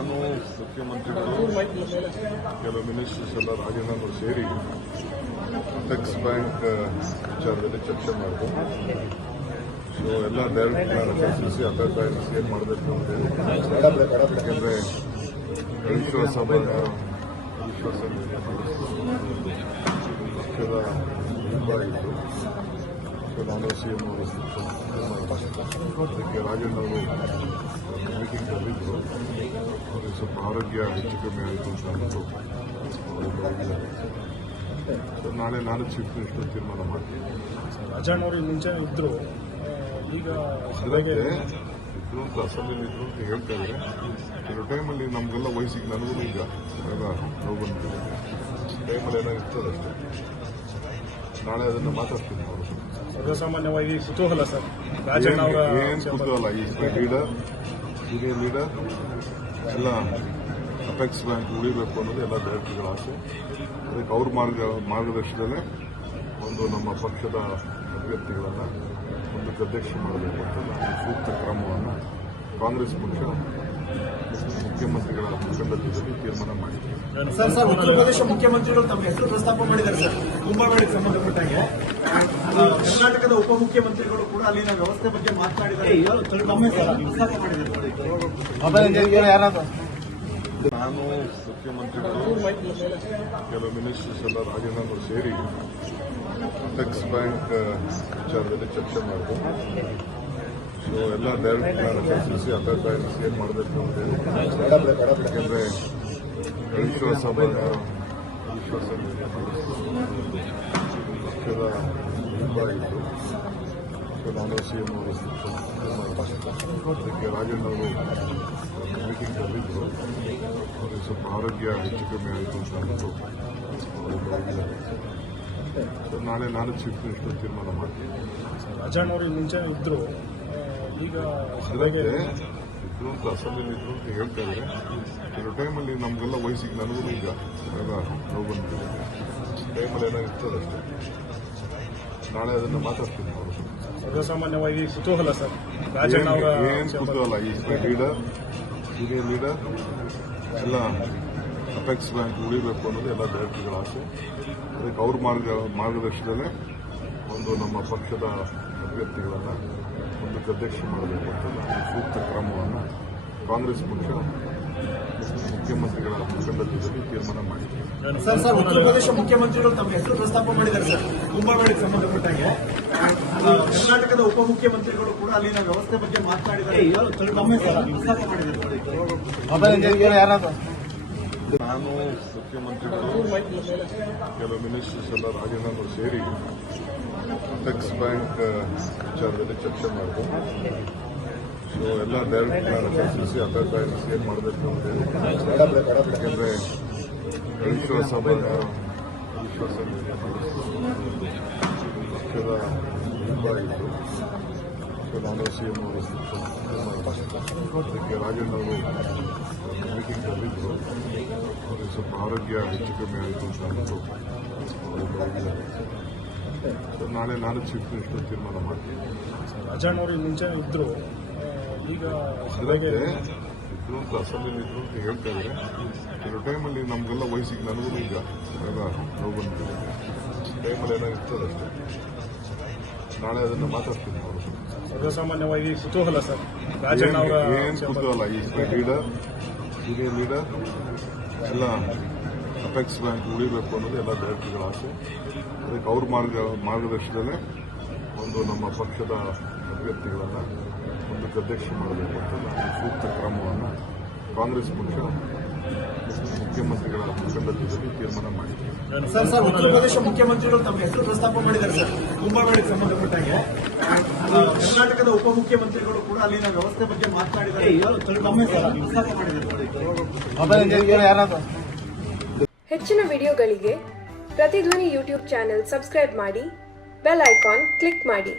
ನಾನು ಮುಖ್ಯಮಂತ್ರಿಗಳು ಕೆಲವು ಮಿನಿಸ್ಟರ್ಸ್ ಎಲ್ಲ ರಾಜೀನಾಮೆ ಸೇರಿ ಅಪೆಕ್ಸ್ ಬ್ಯಾಂಕ್ ವಿಚಾರದಲ್ಲಿ ಚರ್ಚೆ ಮಾಡಿದ್ರು. ಸೊ ಎಲ್ಲ ಡೈರೆಕ್ಟ್ ನಾನು ಕಳಿಸಿ ಅಪೆಕ್ಸ್ ಬ್ಯಾಂಕ್ ಏನು ಮಾಡಬೇಕು ಅಂತ ಹೇಳಿ, ಯಾಕೆಂದರೆ ವಿಶ್ವಾಸ ಪಕ್ಷದ ಇತ್ತು. ಸೊ ನಾನು ಸಿಎಂ ಅವರು ಅದಕ್ಕೆ ರಾಜಣ್ಣ ಅವರು ಮೀಟಿಂಗ್ ಕರೆದಿದ್ರು. ಅವ್ರಿಗೆ ಸ್ವಲ್ಪ ಆರೋಗ್ಯ ಹೆಚ್ಚು ಕಮ್ಮಿ ಆಯಿತು ಅಂತ ಅಂದ್ಬಿಟ್ಟು ಸೊ ನಾಳೆ ನಾನು ಚೀಫ್ ಮಿನಿಸ್ಟರ್ ತೀರ್ಮಾನ ಮಾಡ್ತೀನಿ. ರಾಜಣ್ಣ ಅವರು ಮುಂಚೆ ಇದ್ರು, ಈಗ ಇದ್ರು ಅಂತ ಅಸೆಂಬ್ಲಿಲಿ ಇದ್ರು ಅಂತ ಹೇಳ್ತಾ ಇದ್ದಾರೆ. ಕೆಲವು ಟೈಮಲ್ಲಿ ನಮಗೆಲ್ಲ ವಯಸ್ಸಿಗೆ ನನಗೂ ಈಗ ಎಲ್ಲ ನೋವು ಬಂದಿದೆ. ಟೈಮಲ್ಲಿ ಏನೋ ಇರ್ತದೆ ಅಷ್ಟೇ. ನಾಳೆ ಅದನ್ನು ಮಾತಾಡ್ತೀನಿ. ಅವರು ಸರ್ವಸಾಮಾನ್ಯವಾಗಿ ಕುತೂಹಲ ಸರ್, ರಾಜಣ್ಣ ಅವರ ಏನು ಕುತೂಹಲ, ಈ ಲೀಡರ್ ಸೀನಿಯರ್ ಲೀಡರ್ ಎಲ್ಲ ಅಪೆಕ್ಸ್ ಬ್ಯಾಂಕ್ ಉಳಿಬೇಕು ಅನ್ನೋದು ಎಲ್ಲ ಡೈರೆಕ್ಟರ್ಗಳ ಆಸೆ. ಅದಕ್ಕೆ ಅವ್ರ ಮಾರ್ಗದರ್ಶನದಲ್ಲೇ ಒಂದು ನಮ್ಮ ಪಕ್ಷದ ಅಭ್ಯರ್ಥಿಗಳನ್ನು ಒಂದು ಅಧ್ಯಕ್ಷ ಮಾಡಬೇಕು ಅಂತ ನಾನು ಸೂಕ್ತ ಕ್ರಮವನ್ನು ಕಾಂಗ್ರೆಸ್ ಪಕ್ಷ ಮುಖ್ಯಮಂತ್ರಿಗಳ ಮುಖಂಡತ್ವದಲ್ಲಿ ತೀರ್ಮಾನ ಮಾಡಿದೆ. ಸರ್, ಉತ್ತರ ಪ್ರದೇಶ ಮುಖ್ಯಮಂತ್ರಿಗಳು ತಮ್ಮ ಹೆಸರು ಪ್ರಸ್ತಾಪ ಮಾಡಿದ್ದಾರೆ ಸರ್. ಕುಂಭಮೇಳಕ್ಕೆ ಸಂಬಂಧಪಟ್ಟಂಗೆ ಕರ್ನಾಟಕದ ಉಪಮುಖ್ಯಮಂತ್ರಿಗಳು ಕೂಡ ಅಲ್ಲಿನ ವ್ಯವಸ್ಥೆ ಬಗ್ಗೆ ಮಾತನಾಡಿದ್ದಾರೆ. ನಾನು ಮುಖ್ಯಮಂತ್ರಿಗಳು ಕೆಲವು ಮಿನಿಸ್ಟರ್ಸ್ ಎಲ್ಲ ರಾಜೀನಾಮೆ ಸೇರಿ ಅಪೆಕ್ಸ್ ಬ್ಯಾಂಕ್ ವಿಚಾರದಲ್ಲಿ ಚರ್ಚೆ ಮಾಡಿದ್ರು. ಸೊ ಎಲ್ಲ ಡೈರೆಕ್ಟ್ ನಾನು ಕಳಿಸಿ ಅಪೆಕ್ಸ್ ಬ್ಯಾಂಕ್ ಏನು ಮಾಡಬೇಕು ಅಂತ ಹೇಳಿ, ಯಾಕೆಂದರೆ ವಿಶ್ವಾಸ ಪಕ್ಷದ ಇತ್ತು. ಸೊ ನಾನು ಸಿಎಂ ಅವರು ಅದಕ್ಕೆ ರಾಜಣ್ಣ ಅವರು ಮೀಟಿಂಗ್ ಕರೆದಿದ್ರು. ಅವ್ರಿಗೆ ಸ್ವಲ್ಪ ಆರೋಗ್ಯ ಹೆಚ್ಚು ಕಮ್ಮಿ ಆಯಿತು ಅಂತ ಅಂದ್ಬಿಟ್ಟು ಸೊ ನಾಳೆ ನಾನು ಚೀಫ್ ಮಿನಿಸ್ಟರ್ ತೀರ್ಮಾನ ಮಾಡ್ತೀನಿ. ರಾಜಣ್ಣ ಅವರು ಮುಂಚೆ ಇದ್ರು, ಈಗ ಇದ್ರು ಅಂತ ಅಸೆಂಬ್ಲಿಲಿ ಇದ್ರು ಅಂತ ಹೇಳ್ತಾ ಇದ್ದಾರೆ. ಕೆಲವು ಟೈಮಲ್ಲಿ ನಮಗೆಲ್ಲ ವಯಸ್ಸಿಗೆ ನನಗೂ ಈಗ ಎಲ್ಲ ನೋವು ಬಂದಿದೆ. ಟೈಮಲ್ಲಿ ಏನೋ ಇರ್ತದೆ ಅಷ್ಟೇ. ನಾಳೆ ಅದನ್ನು ಮಾತಾಡ್ತೀನಿ. ಅವರು ಸರ್ವಸಾಮಾನ್ಯವಾಗಿ ಕುತೂಹಲ ಸರ್, ರಾಜಣ್ಣ ಅವರ ಏನು ಕುತೂಹಲ, ಈ ಲೀಡರ್ ಸೀನಿಯರ್ ಲೀಡರ್ ಎಲ್ಲ ಅಪೆಕ್ಸ್ ಬ್ಯಾಂಕ್ ಉಳಿಬೇಕು ಅನ್ನೋದು ಎಲ್ಲ ಡೈರೆಕ್ಟರ್ಗಳ ಆಸೆ. ಅದಕ್ಕೆ ಅವ್ರ ಮಾರ್ಗದರ್ಶನದಲ್ಲೇ ಒಂದು ನಮ್ಮ ಪಕ್ಷದ ಅಭ್ಯರ್ಥಿಗಳನ್ನು ಒಂದು ಅಧ್ಯಕ್ಷ ಮಾಡಬೇಕು ಅಂತ ನಾನು ಸೂಕ್ತ ಕ್ರಮವನ್ನು ಕಾಂಗ್ರೆಸ್ ಪಕ್ಷ ಮುಖ್ಯಮಂತ್ರಿಗಳ ಮುಖಂಡತ್ವದಲ್ಲಿ ತೀರ್ಮಾನ ಮಾಡಿದೆ. ಸರ್, ಉತ್ತರ ಪ್ರದೇಶ ಮುಖ್ಯಮಂತ್ರಿಗಳು ತಮ್ಮ ಹೆಸರು ಪ್ರಸ್ತಾಪ ಮಾಡಿದ್ದಾರೆ ಸರ್. ಕುಂಭಮೇಳಕ್ಕೆ ಸಂಬಂಧಪಟ್ಟಂಗೆ ಕರ್ನಾಟಕದ ಉಪಮುಖ್ಯಮಂತ್ರಿಗಳು ಕೂಡ ಅಲ್ಲಿನ ವ್ಯವಸ್ಥೆ ಬಗ್ಗೆ ಮಾತನಾಡಿದ್ದಾರೆ. ನಾನು ಮುಖ್ಯಮಂತ್ರಿಗಳು ಕೆಲವು ಮಿನಿಸ್ಟರ್ಸ್ ಎಲ್ಲ ರಾಜೀನಾಮೆ ಸೇರಿ ಅಪೆಕ್ಸ್ ಬ್ಯಾಂಕ್ ವಿಚಾರದಲ್ಲಿ ಚರ್ಚೆ ಮಾಡಿದ್ರು. ಸೊ ಎಲ್ಲ ಡೈರೆಕ್ಟ್ ನಾನು ಕಳಿಸಿ ಅಪೆಕ್ಸ್ ಬ್ಯಾಂಕ್ ಏನು ಮಾಡಬೇಕು ಅಂತ ಹೇಳಿ, ಯಾಕೆಂದರೆ ವಿಶ್ವಾಸ ಪಕ್ಷದ ಇತ್ತು. ಸೊ ನಾನು ಸಿಎಂ ಅವರು ಅದಕ್ಕೆ ರಾಜಣ್ಣ ಅವರು ಮೀಟಿಂಗ್ ಕರೆದಿದ್ರು. ಅವ್ರಿಗೆ ಸ್ವಲ್ಪ ಆರೋಗ್ಯ ಹೆಚ್ಚು ಕಮ್ಮಿ ಆಯಿತು ಅಂತ ಅಂದ್ಬಿಟ್ಟು ಸೊ ನಾಳೆ ನಾನು ಚೀಫ್ ಮಿನಿಸ್ಟರ್ ತೀರ್ಮಾನ ಮಾಡ್ತೀನಿ. ರಾಜಣ್ಣ ಅವರು ಮುಂಚೆ ಇದ್ರು, ಈಗ ಇದ್ರು ಅಂತ ಅಸೆಂಬ್ಲಿಲಿ ಇದ್ರು ಅಂತ ಹೇಳ್ತಾ ಇದ್ದಾರೆ. ಕೆಲವು ಟೈಮಲ್ಲಿ ನಮಗೆಲ್ಲ ವಯಸ್ಸಿಗೆ ನನಗೂ ಈಗ ಎಲ್ಲ ನೋವು ಬಂದಿದೆ. ಟೈಮಲ್ಲಿ ಏನೋ ಇರ್ತದೆ ಅಷ್ಟೇ. ನಾಳೆ ಅದನ್ನು ಮಾತಾಡ್ತೀನಿ. ಅವರು ಸರ್ವಸಾಮಾನ್ಯವಾಗಿ ಕುತೂಹಲ ಸರ್, ರಾಜಣ್ಣ ಅವರ ಏನು ಕುತೂಹಲ, ಈ ಲೀಡರ್ ಸೀನಿಯರ್ ಲೀಡರ್ ಎಲ್ಲ ಅಪೆಕ್ಸ್ ಬ್ಯಾಂಕ್ ಉಳಿಬೇಕು ಅನ್ನೋದು ಎಲ್ಲ ಡೈರೆಕ್ಟರ್ಗಳ ಆಸೆ. ಅದಕ್ಕೆ ಅವ್ರ ಮಾರ್ಗದರ್ಶನದಲ್ಲೇ ಒಂದು ನಮ್ಮ ಪಕ್ಷದ ಅಭ್ಯರ್ಥಿಗಳನ್ನು ಒಂದು ಅಧ್ಯಕ್ಷ ಮಾಡಬೇಕು ಅಂತ ನಾನು ಸೂಕ್ತ ಕ್ರಮವನ್ನು ಕಾಂಗ್ರೆಸ್ ಪಕ್ಷ ಮುಖ್ಯಮಂತ್ರಿಗಳ ಮುಖಂಡತ್ವದಲ್ಲಿ ತೀರ್ಮಾನ ಮಾಡಿದೆ. ಸರ್, ಉತ್ತರ ಪ್ರದೇಶ ಮುಖ್ಯಮಂತ್ರಿಗಳು ತಮ್ಮ ಹೆಸರು ಪ್ರಸ್ತಾಪ ಮಾಡಿದ್ದಾರೆ ಸರ್. ಕುಂಭಮೇಳಕ್ಕೆ ಸಂಬಂಧಪಟ್ಟಂಗೆ ಕರ್ನಾಟಕದ ಉಪಮುಖ್ಯಮಂತ್ರಿಗಳು ಕೂಡ ಅಲ್ಲಿನ ವ್ಯವಸ್ಥೆ ಬಗ್ಗೆ ಮಾತನಾಡಿದ್ದಾರೆ. ಹೆಚ್ಚಿನ ವಿಡಿಯೋಗಳಿಗೆ ಪ್ರತಿಧ್ವನಿ ಯೂಟ್ಯೂಬ್ ಚಾನೆಲ್ ಸಬ್ಸ್ಕ್ರೈಬ್ ಮಾಡಿ, ಬೆಲ್ ಐಕಾನ್ ಕ್ಲಿಕ್ ಮಾಡಿ.